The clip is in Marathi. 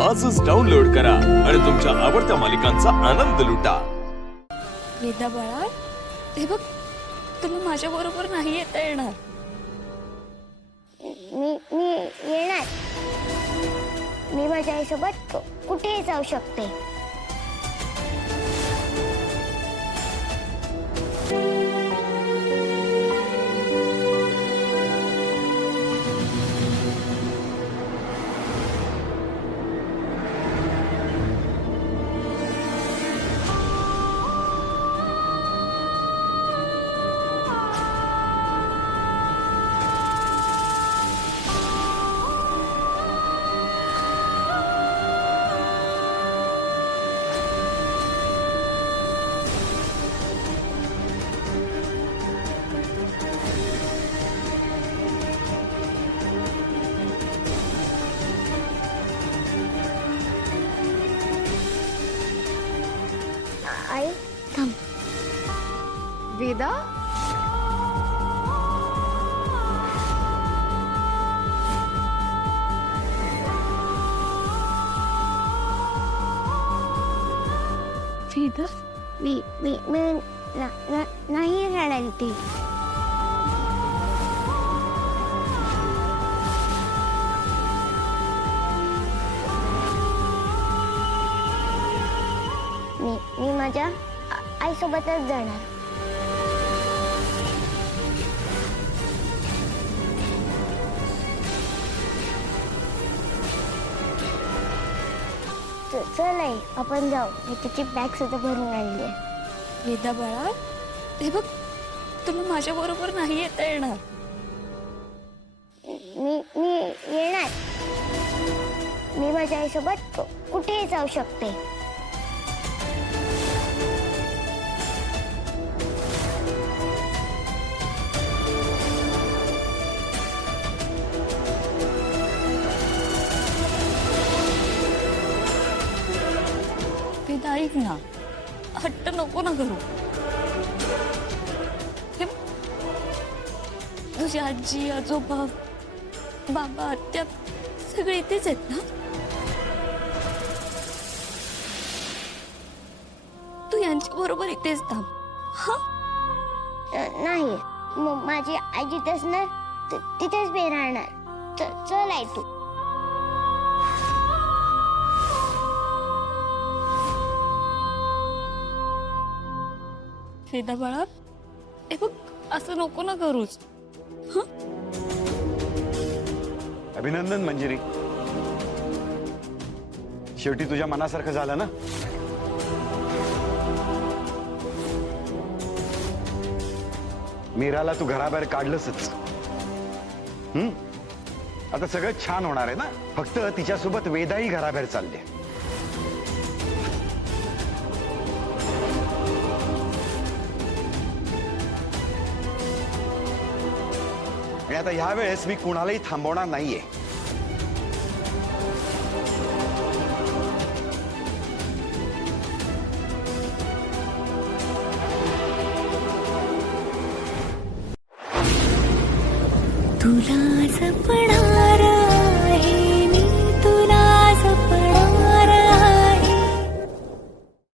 आजच डाउनलोड करा आणि तुमच्या आवडत्या मालिकांचा आनंद लुटा. वेदा बाळा, हे बघ, तुला माझ्या बरोबर नाही येता येणार. मी येणार. मी माझ्या आईसोबत कुठेही जाऊ शकते. आई थांब. वेदा, वेदा, मी नाही राहणार इथे. मी माझ्या आईसोबतच जाणार. चल आई, आपण जाऊ. मी तिची बॅग सुद्धा भरून आणली आहे. वेदा बाळा, हे बघ, तुला माझ्या बरोबर नाही येता येणार. मी येणार. मी माझ्या आईसोबत कुठेही जाऊ शकते. वेदा, ऐक ना, हट्ट नको ना करू. हे बघ, तुझी आजी, आजोबा, बाबा, आत्या सगळे इथेच आहेत ना. तू यांच्या बरोबर इथेच थांब. हा, नाही, माझी आई जिथेच ना तिथेच मी राहणार. चल आई तू. वेदा बाळा, हे बघ, असं नको ना करूच. हा, अभिनंदन मंजिरी. शेवटी तुझ्या मनासारखं झालं ना. मीराला तू घराबाहेर काढलंसच. आता सगळं छान होणार आहे ना. फक्त तिच्यासोबत वेदाही घराबाहेर चालले. आणि आता ह्या वेळेस मी कुणालाही थांबवणार नाहीये. तुला जपणार.